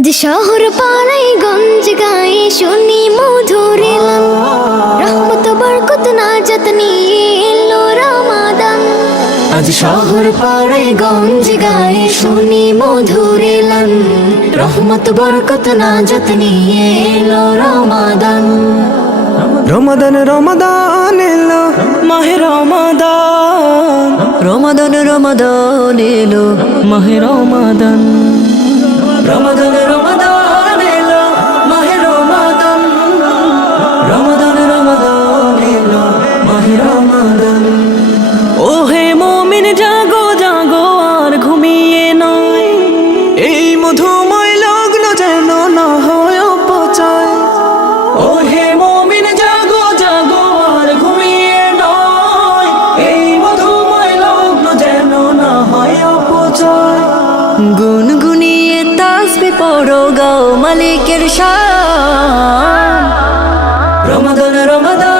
আজ শহর পাড়ায় গঞ্জ গায়ে শুনি মধুর এলান, রহমত বরকত নাজাত নিয়ে এলো রমাদান। আজ শহর পাড়ায় গঞ্জ গায়ে শুনি মধুর এলান, রহমত বরকত নাজাত নিয়ে এলো রমাদান। রমাদান রমাদান এলো মাহে রমাদান, রমাদান রমাদান এলো মাহে রমাদান, রমাদান রমাদান এলো মাহে রমাদান, রমাদান রমাদান এলো মাহে রমাদান। ও হে মুমিন জাগো জাগো আর ঘুমিয়ে নয়, এই মধুময় লগ্ন যেন না হয় অপচয়। ও হে মুমিন জাগো জাগো আর ঘুমিয়ে নয়, এই মধুময় লগ্ন যেন না হয় অপচয়। গুনগুনিয়ে তাসবিহ পড়ো গাও মালিকের শান, রমাদান রমাদান